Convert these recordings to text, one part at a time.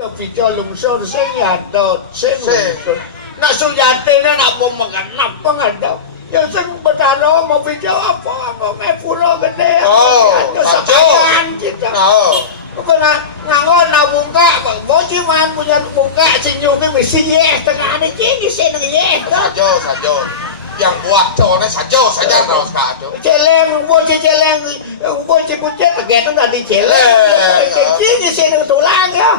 Pico lungsur sing yatot sing lungsur. Nak sujatine nak mau makan apa ngado. Ya sing betaro mau pico apa mau pulau gede. Oh, sakangan kita. Oh. Kena ngangon na buka, boci man punya buka senyum ke mesti yes tengah ni cing sen yes. Sajo. Yang buat cowoknya saja terus kado. Celeng, boci kucet begitu tadi celeng. Cing sen tulang ya.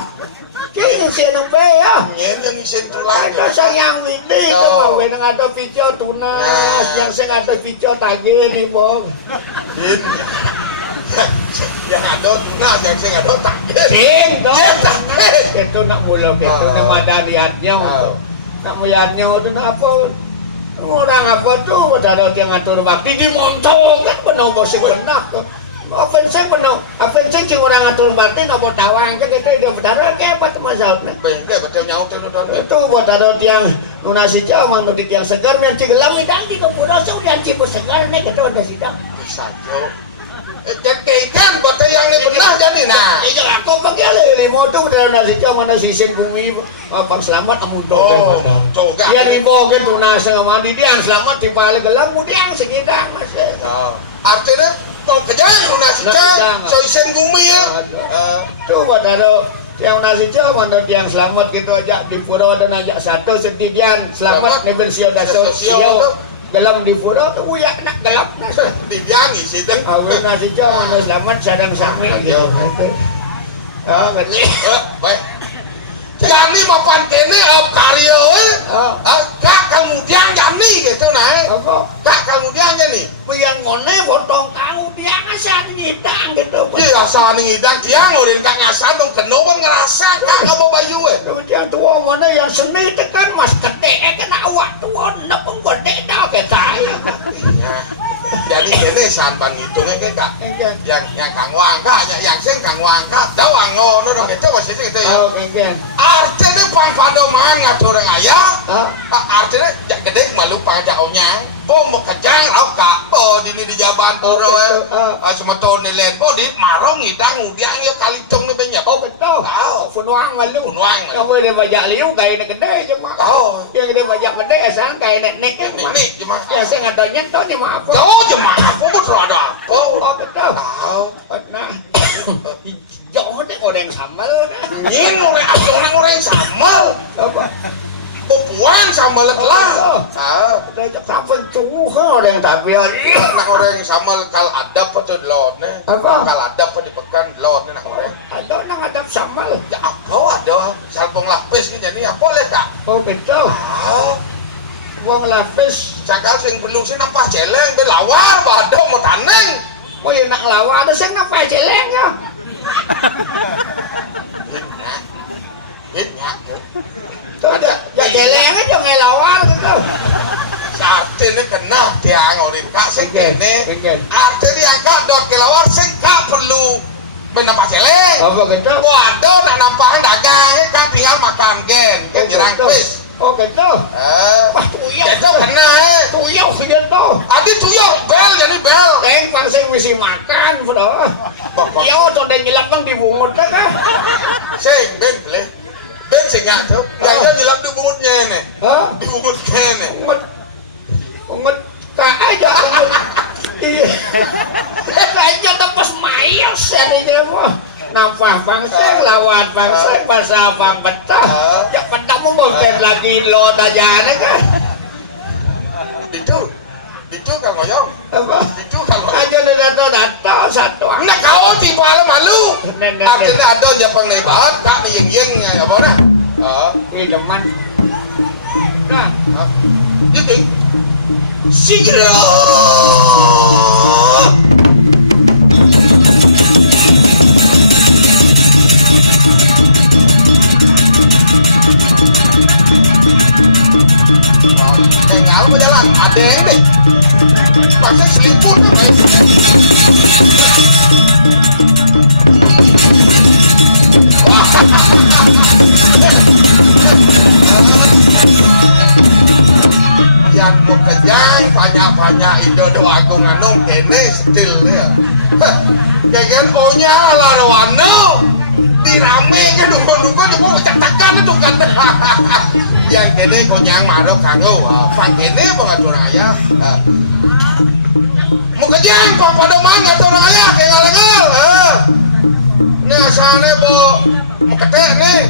Cing sen be ya. Yang sen tulang. Itu sayang widi itu mau nang ada pico tunas, yang sing ada pico tagih nih bong. Yang ada tunas, yang sing ada tagih. Sing dong. Itu nak mula itu nama niatnya untuk nak melihatnya itu apa? Orang apa tuh ada yang ngatur bakti di montong kan benar bos benar tuh. Apa sing orang ngatur bakti nak buat tawang kan itu dia benar kayak apa tuh masalahnya? Betul nyaut itu buat ada yang nunasi jauh mang nudik yang segar yang cigelam dan di kepura sudah cipu segar nih kita udah sidang. Sajo. Jadi kan betul yang ini benar jadi nah. Iya aku pakai limo tuh udah nasi jauh mana sisen bumi apa selamat amun tuh. Oh, coba. Ya ribo kan tunas sama di dia selamat di balik gelang kemudian segidang mas. Artinya kejadian lunasi jauh, soisen bumi ya. Coba ada yang nasi jauh mana yang selamat gitu aja di pura dan ajak satu sedikian selamat nih bersio daso sio. Gelam di pura tuh ya nak gelap nas. Dibiang isi deh. Awal nasi jauh mana selamat sadang sami gitu. Oh ngerti. Baik. Jani mau pantene karyo kak kemudian jani gitu nah. Apa? Kak kemudian jani. Yang ngone potong kamu dia ngasih ngidang gitu. Iya asal ngidang dia ngurin kak ngasih dong kenopan ngerasa kak kamu bayu yang tua mana yang seni tekan mas gede kena awak tua nak gede dah kayak saya. Jadi ini sampan hitungnya kak yang kang wangka yang sing kang wangka tahu ngono dong itu masih gitu ya. Oh kengken. Artinya pang padoman ngatur ayah. Artinya gede malu pang jauhnya. Po mau kejang au kak po di jaban puro semeton ni len po di marong ngidang udiang yo kalitung ni banyak. Oh betul. Funuang malu. Kamu dia bajak liu kayak gede cuma. Yang dia bajak gede asal kayak nek nek cuma. Ya saya nggak tahu nyentuh ni mah apa. Oh cuma apa betul ada apa. Oh betul. Nah. Jauh deh orang sambal. Nyin orang sambal. Apa? Pupuan sambal lah. Ada campur tuh orang tapi nak orang sambal kal adab atau lot nih. Apa? Kal adab atau dipekan lot nih nak orang. Ada nang adab sambal. Ya apa ada salpong lapis ni jadi apa leh kak? Oh betul. Uang lapis. Cakal sing belum sih nampak celeng belawar badong mau taneng. Oh ya nak lawa ada sing nampak celeng ya. Bitnya tuh. Ya celeng aja ngelawar gitu. Saat ini kena dia ngorin kak sing kene. Artinya dia kak dot kelawar sing kak perlu benampak celeng. Apa gitu? Waduh nak nampakan dagang kak tinggal makan gen nyerang pis. Oh gitu. Wah tuyau. Itu kena tuyau gitu. Adi tuyau bel jadi bel. Teng pang mesti makan pada. Yo to den nyelap bang dibungut kan. Sing ben boleh. Ben sing ngak tuh. Yang nyelap dibungutnya nih. Hah? Dibungut kene. Bungut kak aja bungut. Iya. Aja tepes mayos ada mah. Nampah pangseng lawat pangseng pasal pang betah. Ya pedang mau lagi lo aja kan. Itu kalau ngoyong. Apa? Itu kalau aja dato satu. Nak kau tiba lah malu. Artinya ada Jepang lebat, tak nih yang apa nah? Ini teman. Nah, itu Sigro. Tinggal berjalan, ada yang deh. Pasal seliput apa ya? Yang mau kejang banyak-banyak itu doa aku nganung kene still ya. Kayak ohnya lah rawano dirame ke dukun-dukun itu Yang kene konyang marok kanggo. Pang kene bang orang ayah. Mau kejang kok pada mana tuh orang ayah kayak ngalengal. Ini asalnya bo mau ketek nih.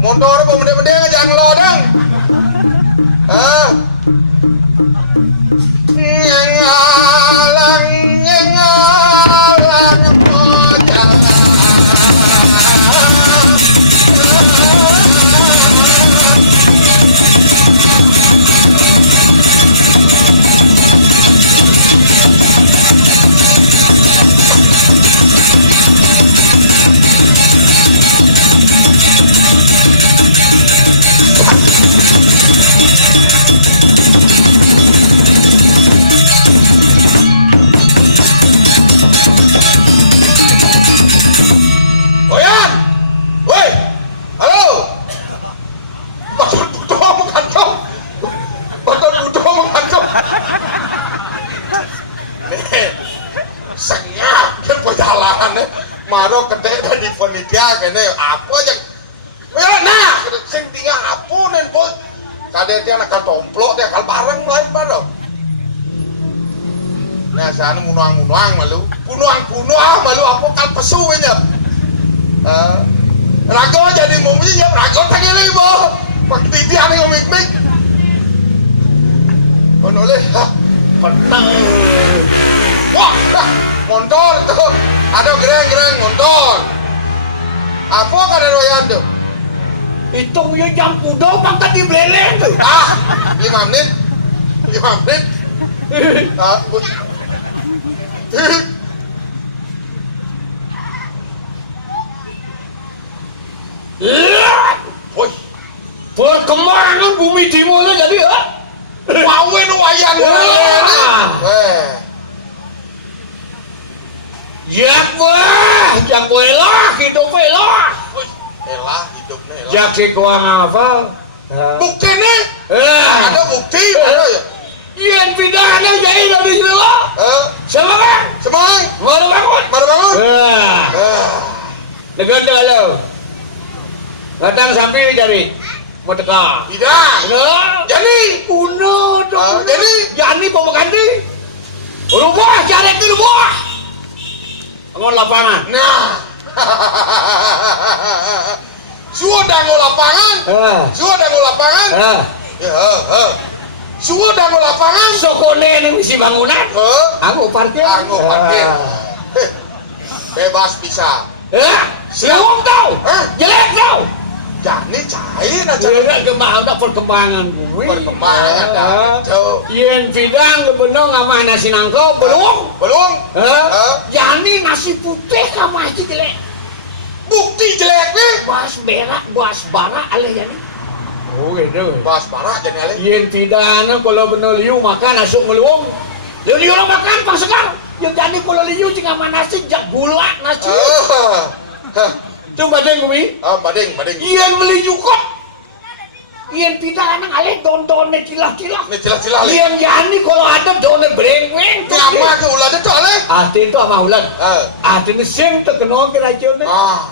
Motor bo mende-mende ngejang lo dong. Nyengalang bocah. Oyan! Woi! Halo! Baton butuh menggantung! Baton butuh menggantung! Nih, sengak kan perjalanan nih. Maro kedek dan di panitia kene apa aja. Ya nah, sing tinggal ngapunen bos. Kadang dia nak tomplok dia kal bareng lain bareng. Nah, sana munuang-munuang malu. Punuang malu apa kal pesu nya. Rago jadi mumi ya rago tangili bo. Pak titi ane ngomik-mik. Ono le. Petang. Wah, motor tuh. Ada gereng-gereng motor. Apa kada royan tuh? Hitung ya jam kudo pangkat di beleng tuh. 5 menit. 5 menit. Lihat, Woi, perkembangan bumi timur jadi ya. wawen wayan Jak wah, jak belah, hidup belah. elah hidupnya elah. Jak si kuang apa? Bukti nih, ada bukti mana ya? Ian pidana jadi dari sini lo. Semangat, Semang, baru bangun. bangun. Negara lo. Datang sampai cari. Mau teka. Tidak. Jadi, Uno, jadi mau ganti. Rubah, cari itu rubah. Bangun lapangan. nah, sudah ngol lapangan, sudah ngol lapangan, sudah ngol lapangan. Sokone ini misi bangunan. Aku parkir. Bebas bisa. Selawang tau. Jelek tau. Jadi cair aja. Jelek kembang, tak perkembangan bumi. Perkembangan dah. Yen bidang kebenong sama nasi nangkep belum. Jani nasi putih kamu aja jelek. Bukti jelek nih. Bas bara alih jani. Oh gitu. Bas parah jadi alih. Yen pidana kalau bener liu makan asuk meluang. Liu orang makan pang segar. Yang jani kalau liu cing sama nasi jak gula nasi. Coba badeng kumi. Bading. Yen beli jukot. Yen pidana alih don-donnya cilah-cilah. Nih cilah-cilah alih. Yen jani kalau ada donnya bereng-bereng. Ini apa ke ulat itu alih? Arti itu sama ulat. Artinya sing terkenal ke racunnya.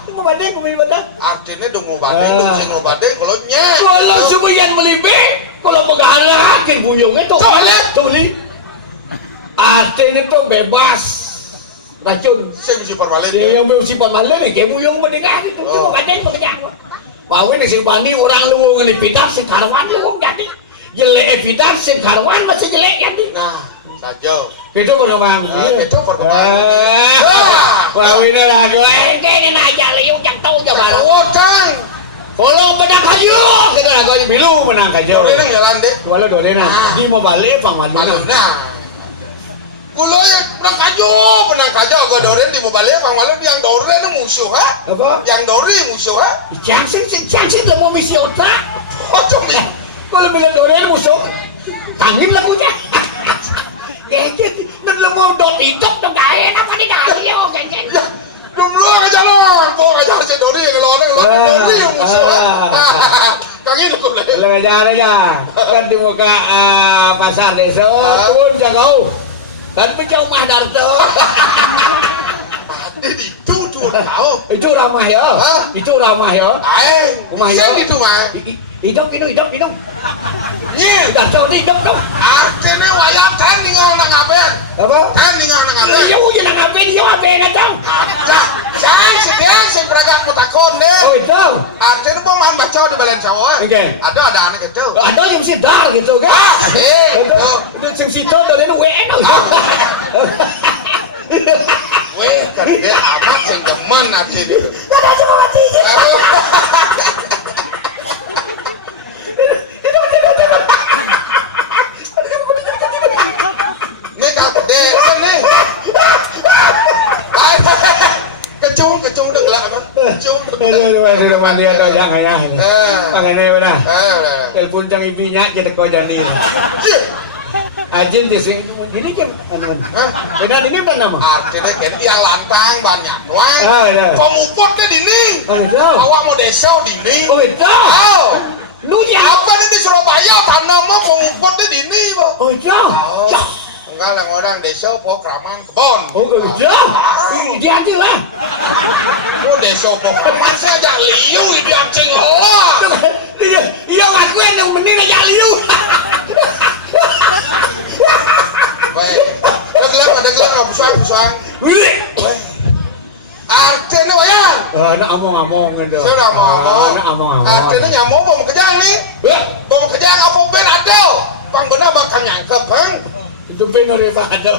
Cuma badeng kumi badeng. Artinya dong mau bading, dong sing mau bading, kalau nyek. Kalau sebuyan melibih, kalau megala akhir buyungnya tuh beli. Artinya tuh bebas racun. Sing mesti permalin. Yang bersifat malah nih, kayak buyung mendengar itu cuma badeng bekerjaan. Pawin di sini orang luwung ini pitar sekarwan luwung jadi. Jelek pitar sekarwan masih jelek jadi. Nah, saja. Itu perkembangan. Itu perkembangan. Pawin lah dua ini aja liung yang tahu jalan. Wocang. Kalau menang kayu, kita lagi bilu menang kayu. Dorena jalan deh. Walau dorena, ini mau balik pang malu. Nah, kulo ya menang kayu, gue doren di mau balik pang malu yang doren itu musuh ha? Apa? Yang dori musuh ha? Jangsin lah mau misi otak. Oh cumi. Kalau bilang dorena musuh, tangin lah punya. Gengget, nak mau dot hidup dong kaya apa nih kaya gengget. Ya, dulu aja jalan, bawa aja si dori ngelone dori yang musuh ha? Kagin aku leh. Lengajar aja, kan di muka pasar desa, turun jagau. Kan menjauh madar tuh. Ada di itu tuh tahu. Itu ramah ya. Hah? Itu ramah ya. Rumah ya. Sing gitu mah. Hidup. Nye. Udah tahu hidup dong. Artine wayang ten ninggal nang ngaben. Apa? Ten ninggal nang ngaben. Iya, iya nang ngapain dia ngapain atau? Ada. Sang sediang sing pragat mutakon deh. Oh itu. Artine mau mahan baca di balen cowok. Oke. Ada anak gitu. Ada yang sidar gitu kan? Itu sing situ dari nu WN. Weh, kerja amat sing demen arti itu. Ada cuma mati. Ini kau gede kan nih. Kecung dengelak kan. Kecung. Aduh, mandi ada jangan ya. Pangannya mana? Udah. Telepon cang ibinya kita kau jani. Ajin sing jadi kan anu. Beda ini apa nama? Artinya kan yang lantang banyak. Wah. Iya. Pemuputnya dini. Oh itu. Awak mau desa dini. Oh itu. Oh. Lu ya. Apa nih di Surabaya tanam mah pemuputnya dini, Bo. Oh itu. Oh. Enggak lah orang desa pokraman kebon. Oh gitu. Dia anjing lah. Oh desa pokraman saya ajak liu di anjing Allah. Iya ngakuin yang mending aja liu. Weh, ada gelang busang. Weh. Artinya wayang. Nak ngomong gitu. Saya udah ngomong. Nak ngomong. Artinya nyamuk mau kejang nih. Mau kejang apa ben ada. Bang benar bakal nyangkep, Bang. Itu benar ya Pak ada.